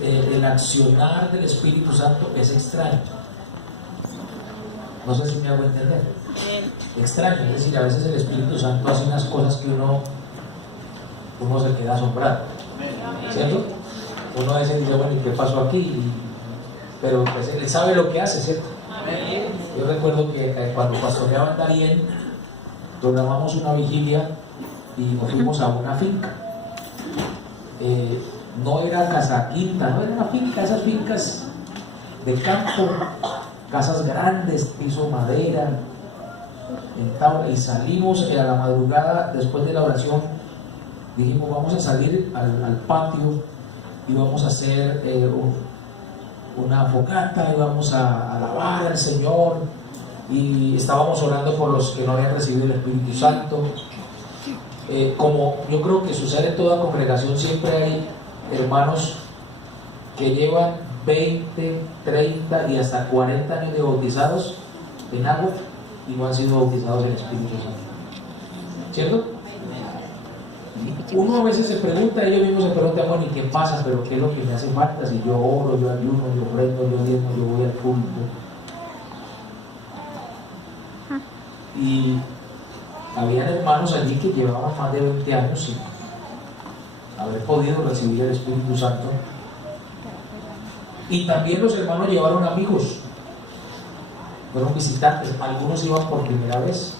el accionar del Espíritu Santo es extraño. No sé si me hago entender. Extraño, es decir, a veces el Espíritu Santo hace unas cosas que uno se queda asombrado, ¿cierto? Uno a veces dice, bueno, ¿y qué pasó aquí? Pero pues él sabe lo que hace, ¿cierto? Yo recuerdo que cuando pastoreaba en Darién, programamos una vigilia y nos fuimos a una finca. No era casa quinta, no era una finca, esas fincas de campo, casas grandes, piso madera, en tabla, y salimos a la madrugada después de la oración. Dijimos, vamos a salir al patio y vamos a hacer una fogata y vamos a alabar al Señor, y estábamos orando por los que no habían recibido el Espíritu Santo. Como yo creo que sucede en toda congregación, siempre hay hermanos que llevan 20, 30 y hasta 40 años de bautizados en agua y no han sido bautizados en el Espíritu Santo, ¿cierto? Uno a veces se pregunta, ellos mismos se preguntan, bueno, ¿y qué pasa? ¿Pero qué es lo que me hace falta? Si yo oro, yo ayuno, yo prendo, yo diezmo, yo voy al culto. Y habían hermanos allí que llevaban más de 20 años sin haber podido recibir el Espíritu Santo. Y también los hermanos llevaron amigos, fueron visitantes, algunos iban por primera vez.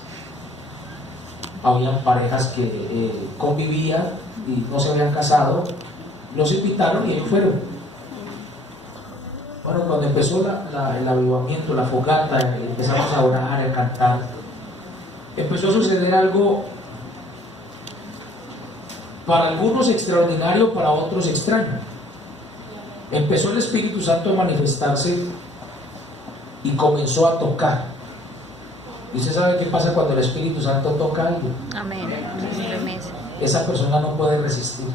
Habían parejas que convivían y no se habían casado, los invitaron y ellos fueron. Bueno, cuando empezó el avivamiento, la fogata, empezamos a orar, a cantar, empezó a suceder algo para algunos extraordinario, para otros extraño. Empezó el Espíritu Santo a manifestarse y comenzó a tocar. ¿Y usted sabe qué pasa cuando el Espíritu Santo toca algo? Amén. Esa persona no puede resistir.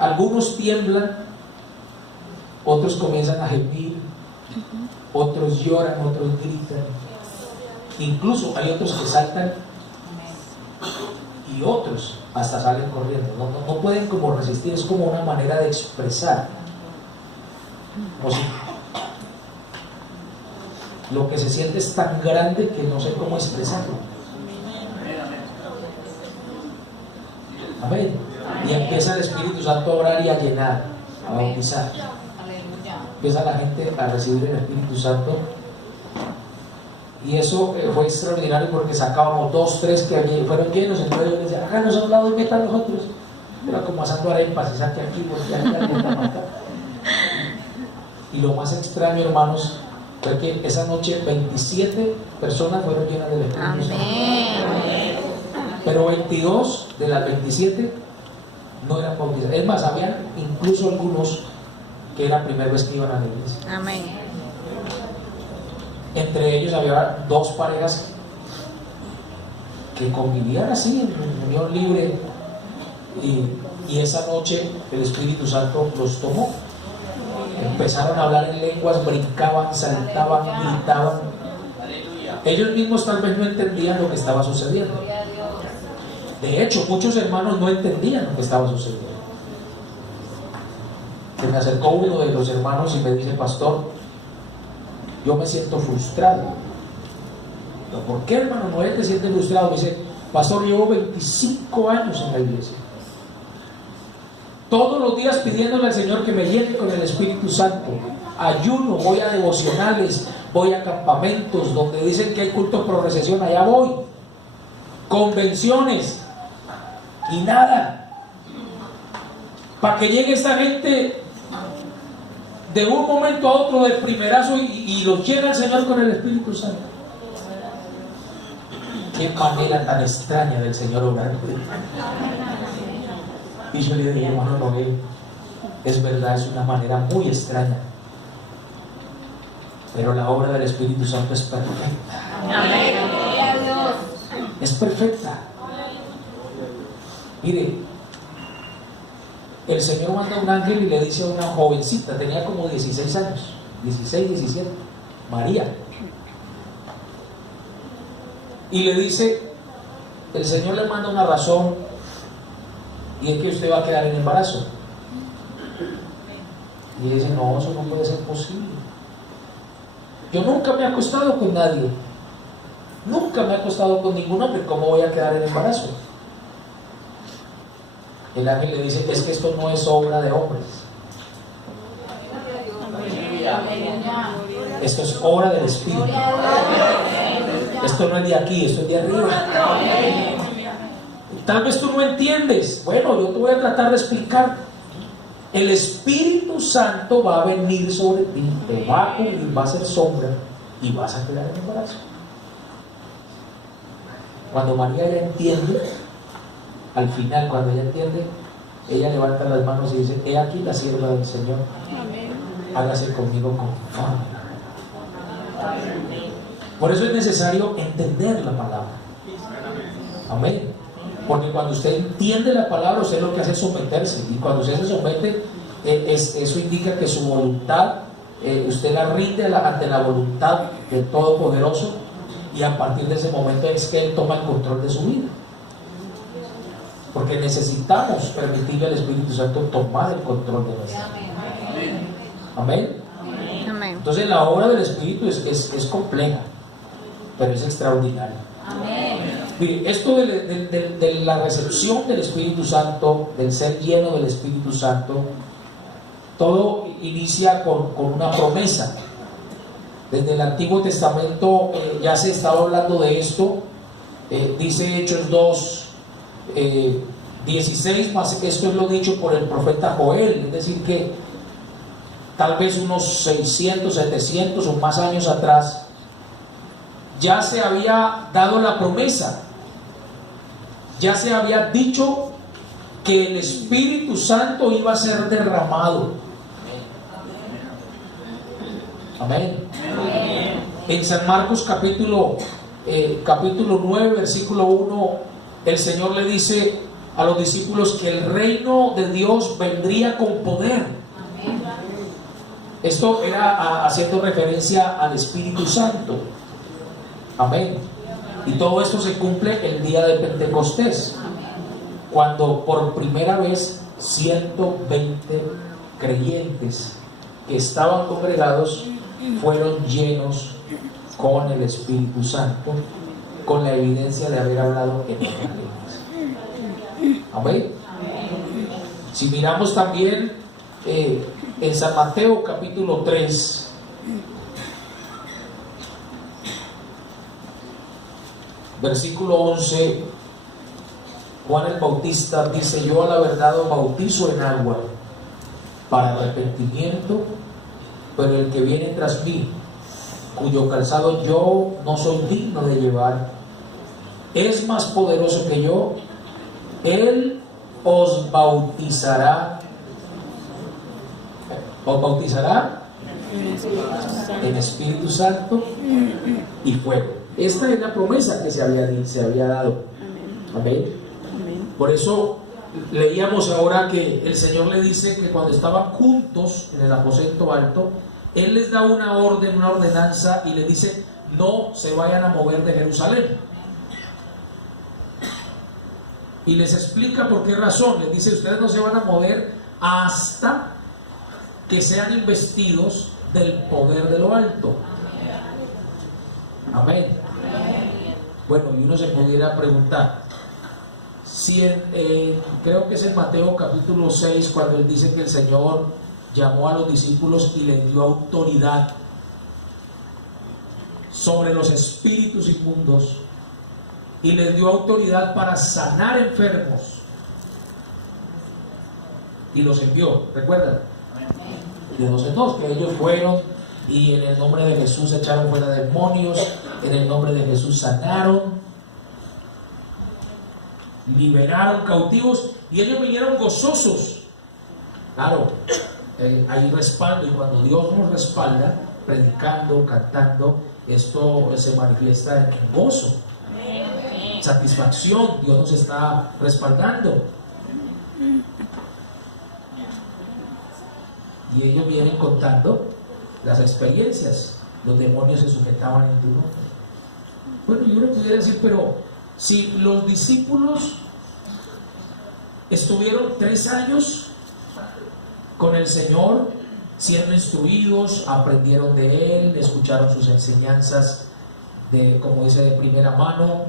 Algunos tiemblan, otros comienzan a gemir, otros lloran, otros gritan. Incluso hay otros que saltan y otros hasta salen corriendo. No pueden como resistir, es como una manera de expresar. O sea, lo que se siente es tan grande que no sé cómo expresarlo. Amén. Y empieza el Espíritu Santo a orar y a llenar, a bautizar. Empieza la gente a recibir el Espíritu Santo. Y eso fue extraordinario porque sacábamos 2, 3 que allí fueron llenos. Entonces yo les decía, háganos a un lado y metan los otros. Era como asando arepas, y saque aquí, porque acá. Y lo más extraño, hermanos, fue que esa noche 27 personas fueron llenas del Espíritu Santo. Pero 22 de las 27 no eran bautizadas. Es más, habían incluso algunos que era la primera vez que iban a la iglesia. Amén. Entre ellos había 2 parejas que convivían así en unión libre, y esa noche el Espíritu Santo los tomó. Empezaron a hablar en lenguas, brincaban, saltaban, gritaban. Ellos mismos tal vez no entendían lo que estaba sucediendo. De hecho, muchos hermanos no entendían lo que estaba sucediendo. Se me acercó uno de los hermanos y me dice, pastor, yo me siento frustrado. ¿Pero por qué, hermano Noel, te sientes frustrado? Me dice, pastor, llevo 25 años en la iglesia, todos los días pidiéndole al Señor que me llene con el Espíritu Santo. Ayuno, voy a devocionales, voy a campamentos donde dicen que hay cultos por recesión, allá voy, convenciones, y nada. Para que llegue esta gente de un momento a otro de primerazo y los llena el Señor con el Espíritu Santo. Qué manera tan extraña del Señor obrar. Y yo le dije, hermano Noel, es verdad, es una manera muy extraña, pero la obra del Espíritu Santo es perfecta. Es perfecta. Mire, el Señor manda un ángel y le dice a una jovencita, tenía como 16 años, 16, 17, María, y le dice, el Señor le manda una razón, y es que usted va a quedar en embarazo. Y dice, no, eso no puede ser posible. Yo nunca me he acostado con nadie. Nunca me he acostado con ningún hombre. ¿Cómo voy a quedar en embarazo? El ángel le dice, es que esto no es obra de hombres. Esto es obra del Espíritu. Esto no es de aquí, esto es de arriba. Tal vez tú no entiendes. Bueno, yo te voy a tratar de explicar. El Espíritu Santo va a venir sobre ti, te va a cubrir, va a ser sombra y vas a quedar en embarazo. Cuando María ya entiende, al final, cuando ella entiende, ella levanta las manos y dice, he aquí la sierva del Señor, hágase conmigo conforme. Por eso es necesario entender la palabra. Amén. Porque cuando usted entiende la palabra, usted lo que hace es someterse. Y cuando usted se somete, eso indica que su voluntad, usted la rinde ante la voluntad del Todopoderoso. Y a partir de ese momento es que Él toma el control de su vida. Porque necesitamos permitirle al Espíritu Santo tomar el control de nuestra vida. Amén. Entonces la obra del Espíritu es compleja, pero es extraordinaria. Mire, esto de la recepción del Espíritu Santo, del ser lleno del Espíritu Santo, todo inicia con una promesa. Desde el Antiguo Testamento ya se estaba hablando de esto. Dice Hechos 2, 16, más esto es lo dicho por el profeta Joel. Es decir que tal vez unos 600, 700 o más años atrás ya se había dado la promesa, ya se había dicho que el Espíritu Santo iba a ser derramado. Amén. En San Marcos capítulo 9, versículo 1, el Señor le dice a los discípulos que el reino de Dios vendría con poder. Esto era haciendo referencia al Espíritu Santo. Amén. Y todo esto se cumple el día de Pentecostés, cuando por primera vez 120 creyentes que estaban congregados fueron llenos con el Espíritu Santo, con la evidencia de haber hablado en otras lenguas. Amén. Si miramos también en San Mateo capítulo 3, versículo 11, Juan el Bautista dice, yo a la verdad os bautizo en agua para arrepentimiento, pero el que viene tras mí, cuyo calzado yo no soy digno de llevar, es más poderoso que yo. Él os bautizará en Espíritu Santo y fuego. Esta es la promesa que se había dado. Amén. Por eso leíamos ahora que el Señor le dice que cuando estaban juntos en el aposento alto, Él les da una orden, una ordenanza, y le dice, no se vayan a mover de Jerusalén. Y les explica por qué razón. Les dice, ustedes no se van a mover hasta que sean investidos del poder de lo alto. Amén. Bueno, y uno se pudiera preguntar, si creo que es en Mateo capítulo 6, cuando Él dice que el Señor llamó a los discípulos y les dio autoridad sobre los espíritus inmundos y les dio autoridad para sanar enfermos y los envió, ¿recuerdan? De dos en dos, que ellos fueron y en el nombre de Jesús echaron fuera demonios, en el nombre de Jesús sanaron, liberaron cautivos, y ellos vinieron gozosos. Claro, hay respaldo, y cuando Dios nos respalda, predicando, cantando, esto se manifiesta en gozo, satisfacción. Dios nos está respaldando. Y ellos vienen contando las experiencias. Los demonios se sujetaban en tu nombre. Bueno, yo le pudiera decir, pero si los discípulos estuvieron 3 años con el Señor, siendo instruidos, aprendieron de Él, escucharon sus enseñanzas como dice, de primera mano,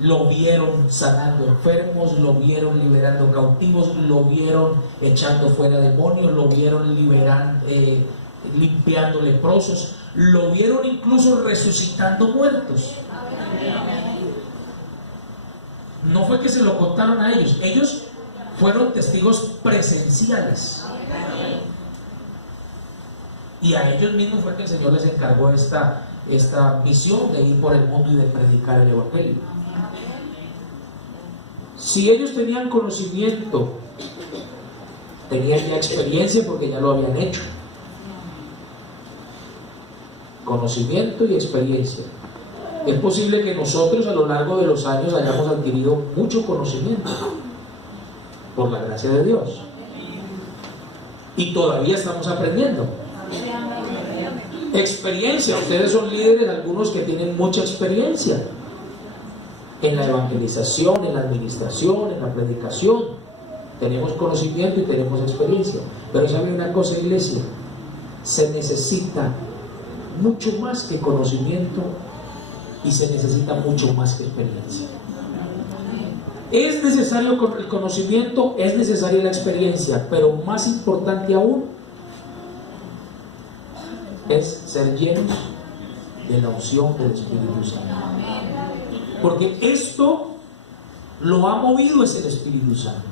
lo vieron sanando enfermos, lo vieron liberando cautivos, lo vieron echando fuera demonios, lo vieron limpiando leprosos, lo vieron incluso resucitando muertos. No fue que se lo contaron a ellos, ellos fueron testigos presenciales. Y a ellos mismos fue que el Señor les encargó esta misión de ir por el mundo y de predicar el Evangelio. Si ellos tenían conocimiento, tenían ya experiencia porque ya lo habían hecho. Conocimiento y experiencia. Es posible que nosotros a lo largo de los años hayamos adquirido mucho conocimiento por la gracia de Dios. Y todavía estamos aprendiendo. Experiencia, ustedes son líderes, algunos que tienen mucha experiencia en la evangelización, en la administración, en la predicación. Tenemos conocimiento y tenemos experiencia. Pero ¿sabe una cosa, iglesia? Se necesita mucho más que conocimiento y se necesita mucho más que experiencia. Es necesario el conocimiento, es necesaria la experiencia, pero más importante aún es ser llenos de la unción del Espíritu Santo. Porque esto lo ha movido es el Espíritu Santo.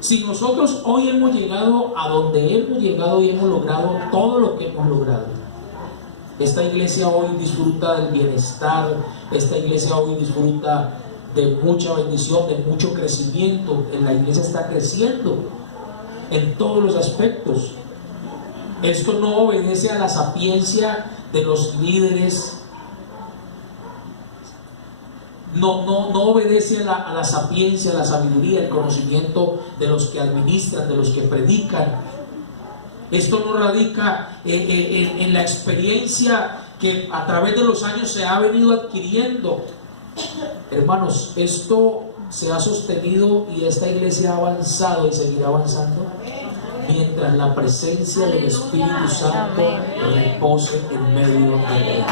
Si nosotros hoy hemos llegado a donde hemos llegado y hemos logrado todo lo que hemos logrado, esta iglesia hoy disfruta del bienestar, esta iglesia hoy disfruta de mucha bendición, de mucho crecimiento. La iglesia está creciendo en todos los aspectos. Esto no obedece a la sapiencia de los líderes, no obedece a la sapiencia, a la sabiduría, el conocimiento de los que administran, de los que predican. Esto no radica en la experiencia que a través de los años se ha venido adquiriendo. Hermanos, esto se ha sostenido y esta iglesia ha avanzado y seguirá avanzando mientras la presencia del Espíritu Santo repose en medio de él.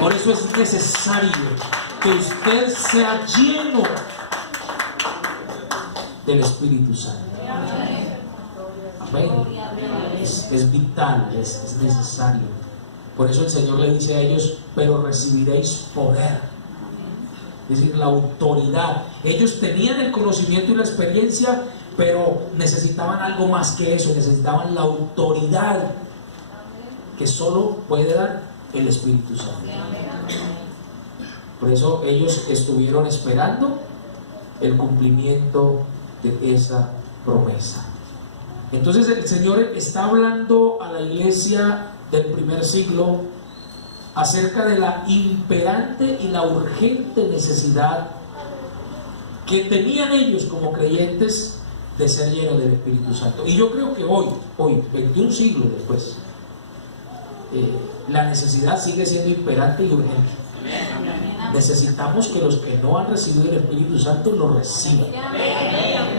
Por eso es necesario que usted sea lleno del Espíritu Santo. Amén. Es vital, es necesario. Por eso el Señor le dice a ellos: pero recibiréis poder. Es decir, la autoridad. Ellos tenían el conocimiento y la experiencia, pero necesitaban algo más que eso. Necesitaban la autoridad que solo puede dar el Espíritu Santo. Por eso ellos estuvieron esperando el cumplimiento de esa promesa. Entonces el Señor está hablando a la iglesia del primer siglo acerca de la imperante y la urgente necesidad que tenían ellos como creyentes de ser llenos del Espíritu Santo. Y yo creo que hoy 21 siglos después, la necesidad sigue siendo imperante y urgente. Necesitamos que los que no han recibido el Espíritu Santo lo reciban.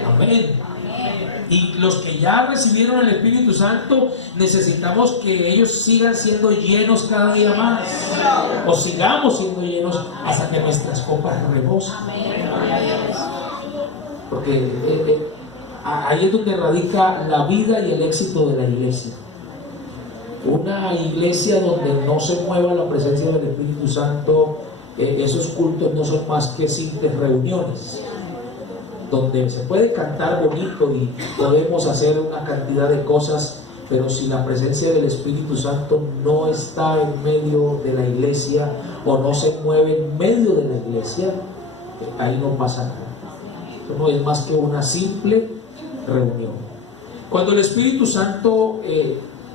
Amén. Y los que ya recibieron el Espíritu Santo, necesitamos que ellos sigan siendo llenos cada día más, o sigamos siendo llenos hasta que nuestras copas rebosen. Porque ahí es donde radica la vida y el éxito de la iglesia. Una iglesia donde no se mueva la presencia del Espíritu Santo, esos cultos no son más que simples reuniones donde se puede cantar bonito y podemos hacer una cantidad de cosas, pero si la presencia del Espíritu Santo no está en medio de la iglesia o no se mueve en medio de la iglesia, ahí no pasa nada. Eso no es más que una simple reunión. Cuando el Espíritu Santo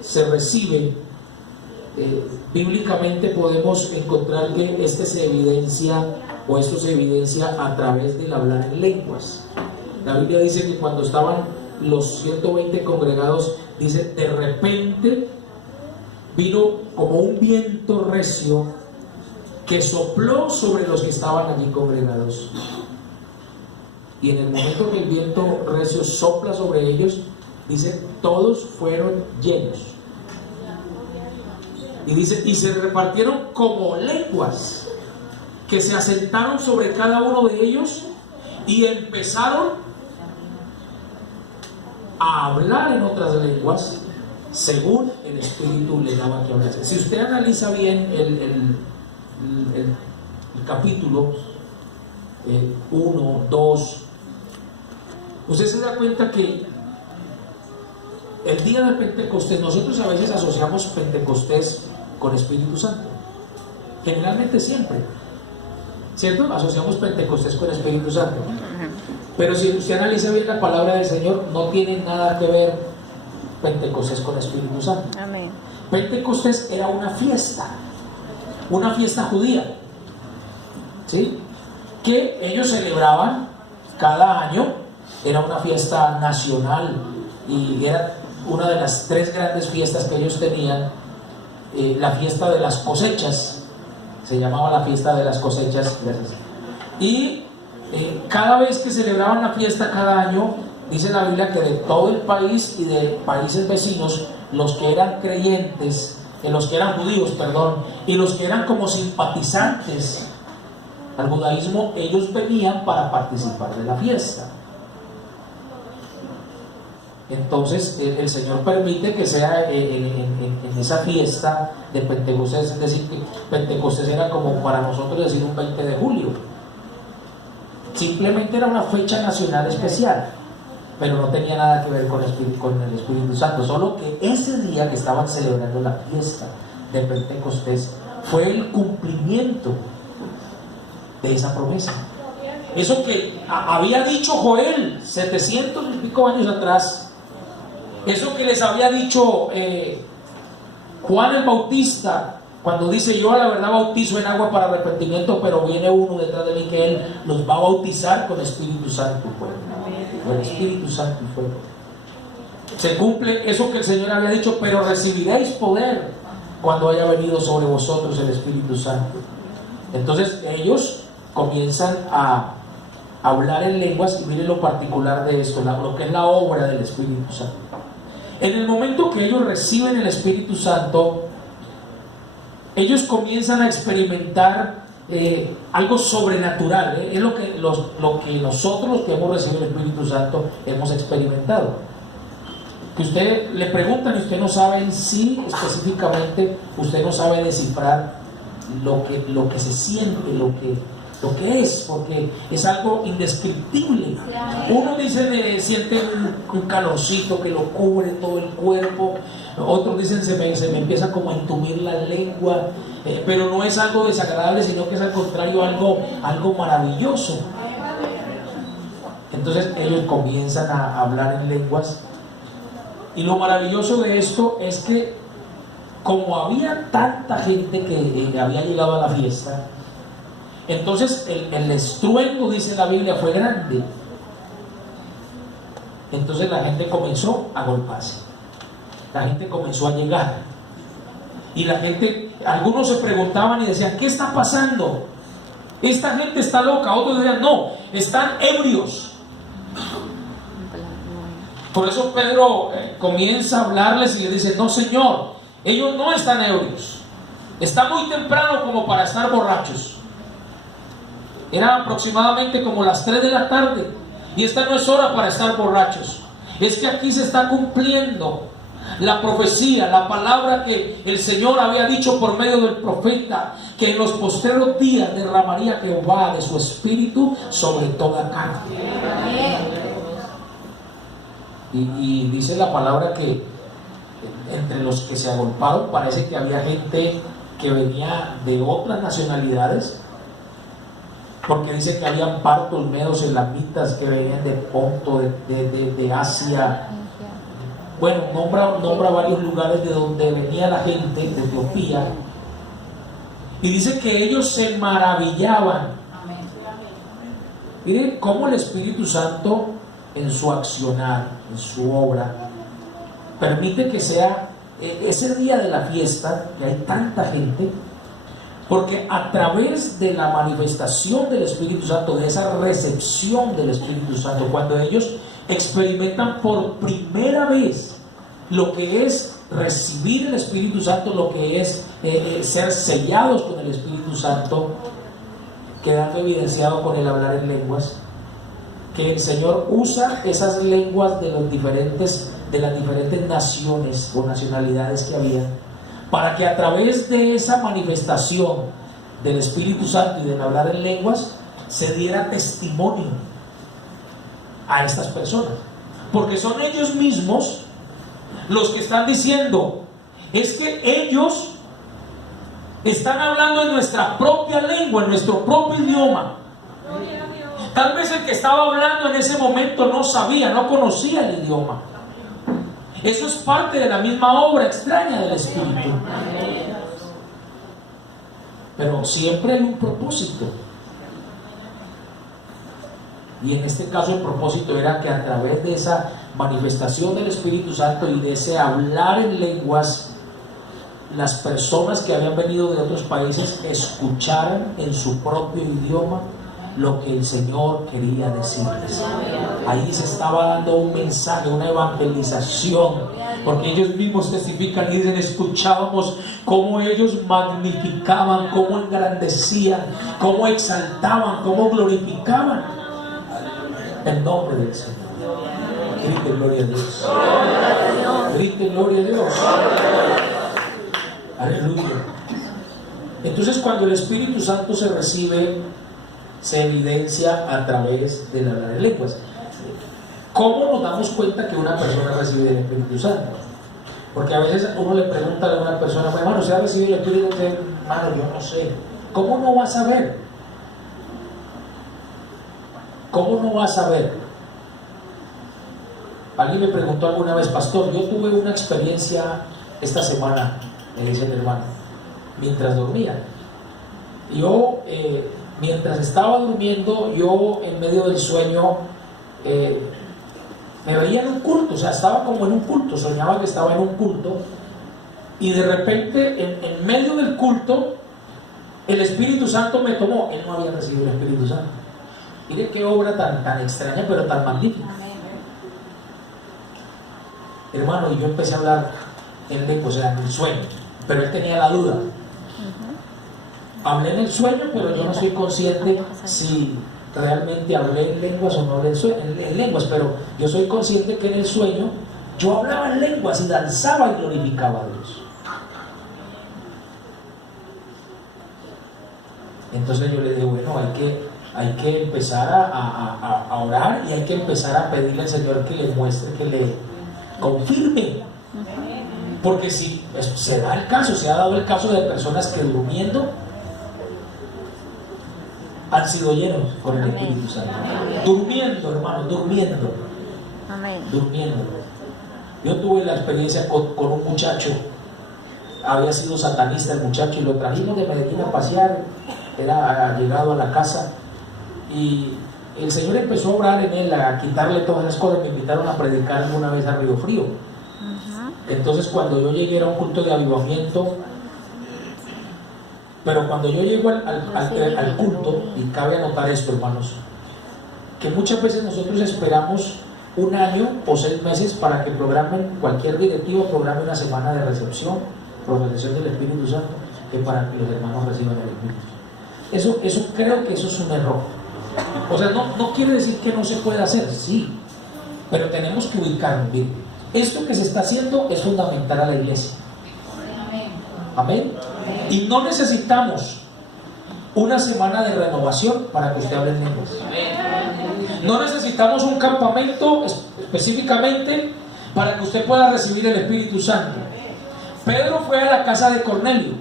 se recibe, bíblicamente podemos encontrar que esto se evidencia a través del hablar en lenguas. La Biblia dice que cuando estaban los 120 congregados, dice: de repente vino como un viento recio que sopló sobre los que estaban allí congregados. Y en el momento que el viento recio sopla sobre ellos, Dice, todos fueron llenos. Y dice, y se repartieron como lenguas, que se asentaron sobre cada uno de ellos y empezaron a hablar en otras lenguas según el Espíritu le daba que hablar. Si usted analiza bien el capítulo 1, 2, usted se da cuenta que el día de Pentecostés, nosotros a veces asociamos Pentecostés con Espíritu Santo, generalmente siempre, ¿cierto? Asociamos Pentecostés con Espíritu Santo, pero si usted analiza bien la palabra del Señor, no tiene nada que ver Pentecostés con Espíritu Santo. Amén. Pentecostés era una fiesta judía, ¿sí? Que ellos celebraban cada año. Era una fiesta nacional y era una de las 3 grandes fiestas que ellos tenían. La fiesta de las cosechas, se llamaba la fiesta de las cosechas, y cada vez que celebraban la fiesta cada año, dice la Biblia que de todo el país y de países vecinos, los que eran creyentes, los que eran judíos, perdón, y los que eran como simpatizantes al judaísmo, ellos venían para participar de la fiesta. Entonces el Señor permite que sea en esa fiesta de Pentecostés, es decir, que Pentecostés era como para nosotros decir un 20 de julio. Simplemente era una fecha nacional especial, pero no tenía nada que ver con el Espíritu Santo. Solo que ese día que estaban celebrando la fiesta de Pentecostés fue el cumplimiento de esa promesa. Eso que había dicho Joel 700 y pico años atrás, eso que les había dicho Juan el Bautista, cuando dice: yo a la verdad bautizo en agua para arrepentimiento, pero viene uno detrás de mí que él los va a bautizar con Espíritu Santo y fuego. Con Espíritu Santo y fuego. Se cumple eso que el Señor había dicho: pero recibiréis poder cuando haya venido sobre vosotros el Espíritu Santo. Entonces ellos comienzan a hablar en lenguas, y miren lo particular de esto, lo que es la obra del Espíritu Santo. En el momento que ellos reciben el Espíritu Santo, ellos comienzan a experimentar algo sobrenatural. Es lo que nosotros, los que hemos recibido el Espíritu Santo, hemos experimentado. Que usted le preguntan y usted no sabe en sí específicamente, usted no sabe descifrar lo que se siente, lo que es, porque es algo indescriptible. Uno dice siente un calorcito que lo cubre todo el cuerpo, otros dicen se me empieza como a entumir la lengua, pero no es algo desagradable, sino que es al contrario algo maravilloso. Entonces ellos comienzan a hablar en lenguas, y lo maravilloso de esto es que como había tanta gente que había llegado a la fiesta, entonces el estruendo, dice la Biblia, fue grande. Entonces la gente comenzó a agolparse, la gente comenzó a llegar, y la gente, algunos se preguntaban y decían: ¿qué está pasando? Esta gente está loca. Otros decían: no, están ebrios. Por eso Pedro comienza a hablarles y le dice: no, Señor, ellos no están ebrios, está muy temprano como para estar borrachos. Eran aproximadamente como las 3 de la tarde, y esta no es hora para estar borrachos. Es que aquí se está cumpliendo la profecía, la palabra que el Señor había dicho por medio del profeta, que en los postreros días derramaría Jehová de su espíritu sobre toda carne. Y dice la palabra que entre los que se agolparon parece que había gente que venía de otras nacionalidades, porque dice que habían partos, medos, elamitas que venían de Ponto, de Asia. Bueno, nombra varios lugares de donde venía la gente, de Etiopía. Y dice que ellos se maravillaban. Miren cómo el Espíritu Santo, en su accionar, en su obra, permite que sea ese día de la fiesta, que hay tanta gente, porque a través de la manifestación del Espíritu Santo, de esa recepción del Espíritu Santo, cuando ellos experimentan por primera vez lo que es recibir el Espíritu Santo, lo que es ser sellados con el Espíritu Santo, quedando evidenciado con el hablar en lenguas, que el Señor usa esas lenguas de las diferentes naciones o nacionalidades que había, para que a través de esa manifestación del Espíritu Santo y del hablar en lenguas se diera testimonio a estas personas, porque son ellos mismos los que están diciendo: es que ellos están hablando en nuestra propia lengua, en nuestro propio idioma. Tal vez el que estaba hablando en ese momento no sabía, no conocía el idioma. Eso es parte de la misma obra extraña del Espíritu. Pero siempre hay un propósito. Y en este caso el propósito era que a través de esa manifestación del Espíritu Santo y de ese hablar en lenguas, las personas que habían venido de otros países escucharan en su propio idioma lo que el Señor quería decirles. Ahí se estaba dando un mensaje, una evangelización, porque ellos mismos testifican y dicen: escuchábamos cómo ellos magnificaban, cómo engrandecían, cómo exaltaban, cómo glorificaban el nombre del Señor. Grite gloria a Dios. Grite gloria a Dios. Aleluya. Entonces, cuando el Espíritu Santo se recibe, se evidencia a través del hablar en lenguas. ¿Cómo nos damos cuenta que una persona recibe el Espíritu Santo? Porque a veces uno le pregunta a una persona: hermano, ¿se ha recibido el Espíritu Santo? Hermano, yo no sé. ¿Cómo no va a saber? ¿Cómo no va a saber? Alguien me preguntó alguna vez: pastor, yo tuve una experiencia esta semana, me dice el hermano, mientras dormía. Yo, mientras estaba durmiendo, yo en medio del sueño me veía en un culto, o sea, estaba como en un culto, soñaba que estaba en un culto, y de repente en medio del culto el Espíritu Santo me tomó. Él no había recibido el Espíritu Santo. Mire qué obra tan extraña, pero tan magnífica. Hermano, y yo empecé a hablar en lengua, o sea, en el sueño, pero él tenía la duda. Hablé en el sueño, pero yo no soy consciente si realmente hablé en lenguas o no hablé en lenguas, pero yo soy consciente que en el sueño yo hablaba en lenguas y danzaba y glorificaba a Dios. Entonces yo le dije: bueno, hay que empezar a orar, y hay que empezar a pedirle al Señor que le muestre, que le confirme. Porque si se da el caso, se ha dado el caso de personas que durmiendo han sido llenos con el Espíritu Santo. Durmiendo, hermano, durmiendo. Durmiendo. Yo tuve la experiencia con un muchacho. Había sido satanista el muchacho, y lo trajimos de Medellín a pasear. Era llegado a la casa, y el Señor empezó a obrar en él, a quitarle todas las cosas. Me invitaron a predicar una vez a Río Frío. Entonces, cuando yo llegué, era un culto de avivamiento. Pero cuando yo llego al culto, y cabe anotar esto, hermanos, que muchas veces nosotros esperamos un año o 6 meses para que cualquier directivo programe una semana de recepción, profesión del Espíritu Santo, que para que los hermanos reciban el Espíritu. Eso creo que eso es un error. O sea, no quiere decir que no se pueda hacer, sí, pero tenemos que ubicarnos bien. Esto que se está haciendo es fundamental a la iglesia. Amén. Y no necesitamos una semana de renovación para que usted hable en lenguas. No necesitamos un campamento específicamente para que usted pueda recibir el Espíritu Santo. Pedro fue a la casa de Cornelio.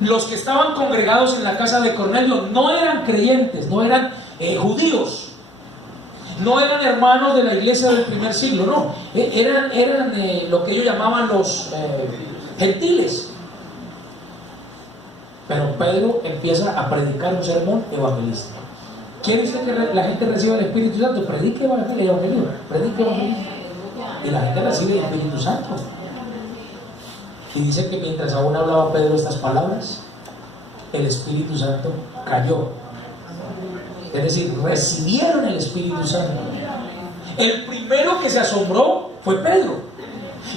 Los que estaban congregados en la casa de Cornelio no eran creyentes, no eran judíos, no eran hermanos de la iglesia del primer siglo, no, eran lo que ellos llamaban los gentiles. Pero Pedro empieza a predicar un sermón evangelístico. ¿Quiere usted que la gente reciba el Espíritu Santo? Predique evangelio, predique evangelio. Y la gente recibe el Espíritu Santo. Y dice que mientras aún hablaba Pedro estas palabras, el Espíritu Santo cayó. Es decir, recibieron el Espíritu Santo. El primero que se asombró fue Pedro.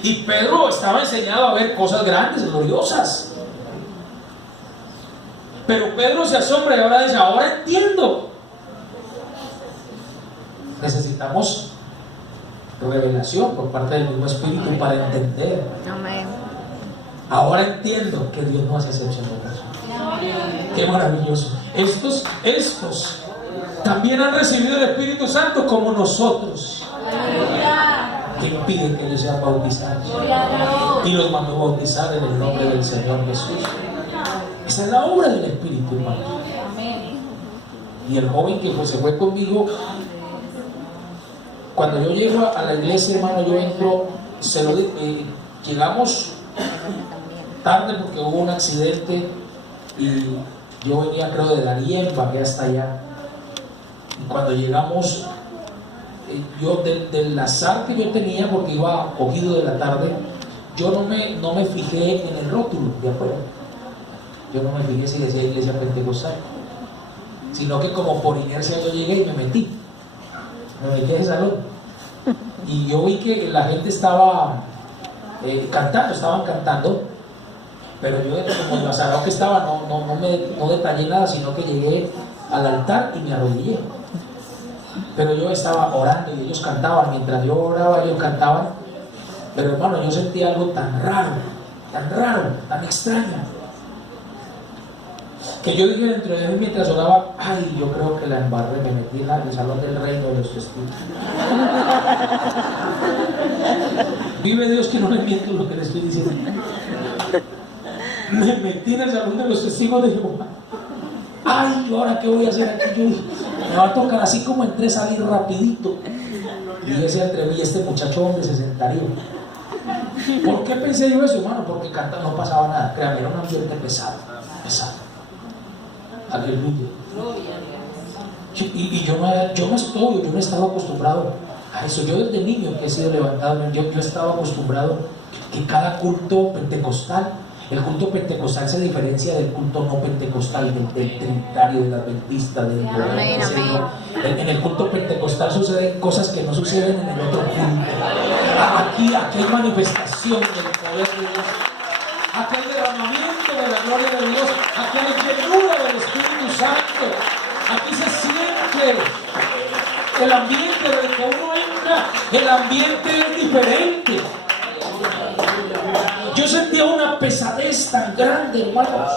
Y Pedro estaba enseñado a ver cosas grandes, gloriosas. Pero Pedro se asombra y ahora dice, ahora entiendo. Necesitamos revelación por parte del mismo Espíritu para entender. Amén. Ahora entiendo que Dios no hace excepción de personas. Qué maravilloso. Estos también han recibido el Espíritu Santo como nosotros. Que impide que ellos sean bautizados. Y los mandó bautizar en el nombre del Señor Jesús. Esa es la obra del Espíritu, hermano. Y el joven que se fue conmigo, cuando yo llego a la iglesia, hermano, yo entro, llegamos tarde porque hubo un accidente y yo venía, creo, de Darién, bajé hasta allá. Y cuando llegamos, yo del azar que yo tenía, porque iba cogido de la tarde, yo no me fijé en el rótulo de afuera. Yo no me fijé si decía iglesia pentecostal, sino que como por inercia yo llegué y me metí a ese salón. Y yo vi que la gente estaba estaban cantando, pero yo, como el azarado que estaba, no detallé nada, sino que llegué al altar y me arrodillé. Pero yo estaba orando y ellos cantaban. Mientras yo oraba, ellos cantaban. Pero hermano, yo sentí algo tan raro, tan extraño, que yo dije dentro de mí mientras oraba, ay, yo creo que la embarré, me metí en el salón del reino de los testigos. Vive Dios que no le miento lo que le estoy diciendo. Me metí en el salón de los testigos de Jehová. Ay, ¿y ahora qué voy a hacer aquí? Yo dije, me va a tocar, así como entré, salir rapidito. Y ese entre mí, este muchacho, ¿dónde se sentaría? ¿Por qué pensé yo eso, hermano? Porque cantando no pasaba nada. Créame, era un ambiente pesado. Aleluya. Y yo no estaba acostumbrado a eso. Yo desde niño que he sido levantado, yo estaba acostumbrado que cada culto pentecostal, el culto pentecostal se diferencia del culto no pentecostal, del trinitario, del adventista, del en el culto pentecostal suceden cosas que no suceden en el otro culto. Aquí hay manifestación del poder de Dios. Aquí hay derramamiento de la gloria de Dios. Aquí hay llenura del Espíritu Santo. Aquí se siente el ambiente del que uno entra. El ambiente es diferente. Yo sentía una pesadez tan grande, hermanos.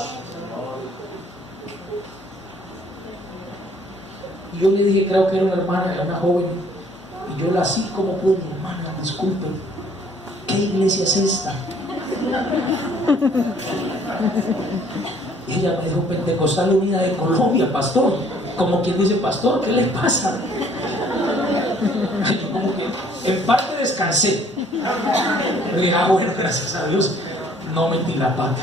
Y yo le dije, creo que era una hermana, era una joven. Y yo la así como pude, hermana, disculpe, ¿qué iglesia es esta? Y ella me dijo, Pentecostal Unida de Colombia, pastor. Como quien dice, pastor, ¿qué le pasa? Yo como que en parte descansé. Le dije, bueno, gracias a Dios no metí la pata.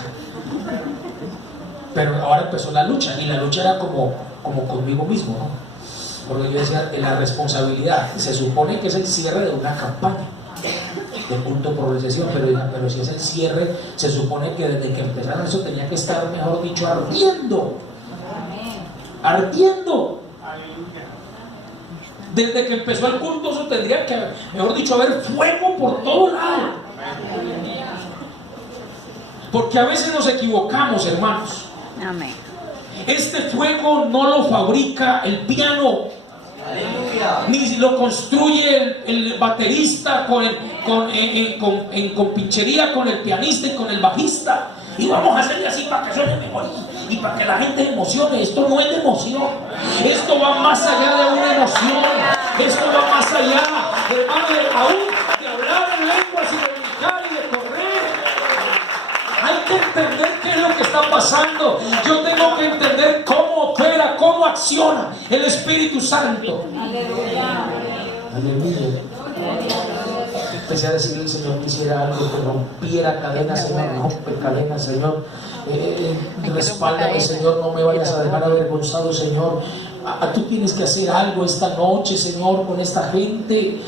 Pero ahora empezó la lucha, y la lucha era como conmigo mismo, ¿no? Porque yo decía, la responsabilidad, se supone que es el cierre de una campaña de culto por recesión, pero si es el cierre, se supone que desde que empezaron eso tenía que estar, mejor dicho, ardiendo. Desde que empezó el culto eso tendría que, mejor dicho, haber fuego por todo lado. Porque a veces nos equivocamos, hermanos. Amén. Este fuego no lo fabrica el piano, ni lo construye el baterista con pinchería con el pianista y con el bajista. Y vamos a hacerle así para que suene mejor y para que la gente se emocione. Esto no es de emoción. Esto va más allá de una emoción. Esto va más allá, hermano, aún de hablar en lenguas y de brincar y de correr. Hay que entender qué es lo que está pasando. Yo tengo que entender cómo opera, cómo acciona el Espíritu Santo. Aleluya. Empecé a decirle al Señor, quisiera algo que rompiera cadenas, Señor, rompe cadenas, Señor. Respáldame, Señor, no me vayas a dejar avergonzado, Señor. Tú tienes que hacer algo esta noche, Señor, con esta gente.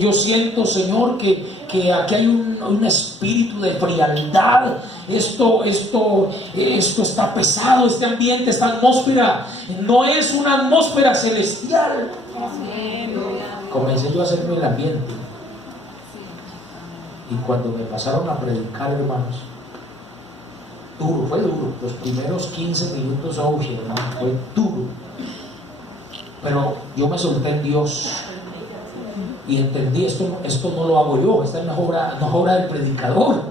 Yo siento, Señor, que aquí hay un espíritu de frialdad. Esto está pesado, este ambiente, esta atmósfera no es una atmósfera celestial. Comencé yo a hacerme el ambiente, y cuando me pasaron a predicar, hermanos, fue duro, los primeros 15 minutos, hermano, fue duro, pero yo me solté en Dios y entendí, esto no lo hago yo, esta no es obra del predicador,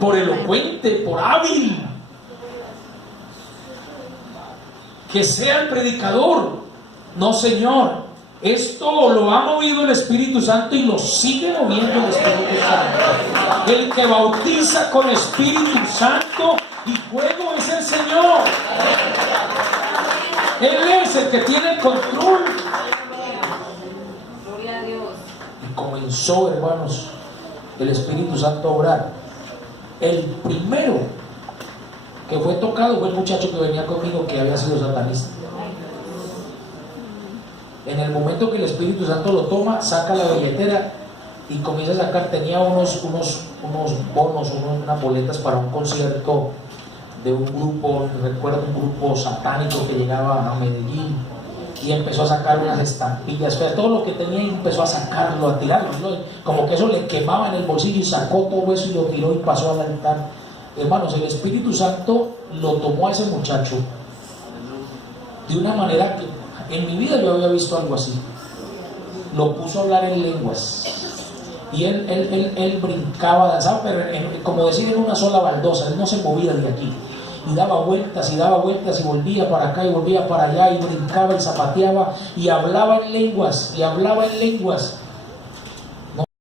por elocuente, por hábil que sea el predicador. No, Señor, esto lo ha movido el Espíritu Santo y lo sigue moviendo el Espíritu Santo. El que bautiza con Espíritu Santo y fuego es el Señor. Él es el que tiene el control. Gloria a Dios. Y comenzó, hermanos, el Espíritu Santo a orar. El primero que fue tocado fue el muchacho que venía conmigo, que había sido satanista. En el momento que el Espíritu Santo lo toma, saca la billetera y comienza a sacar, tenía unos bonos, unas boletas para un concierto de un grupo, recuerdo un grupo satánico que llegaba a Medellín, y empezó a sacar unas estampillas, todo lo que tenía, y empezó a sacarlo, a tirarlo, ¿no? Como que eso le quemaba en el bolsillo, y sacó todo eso y lo tiró y pasó al altar. Hermanos, el Espíritu Santo lo tomó a ese muchacho de una manera que en mi vida yo había visto algo así. Lo puso a hablar en lenguas, y él brincaba, danzaba, pero como decir, en una sola baldosa. Él no se movía de aquí, y daba vueltas y volvía para acá y volvía para allá, y brincaba y zapateaba y hablaba en lenguas,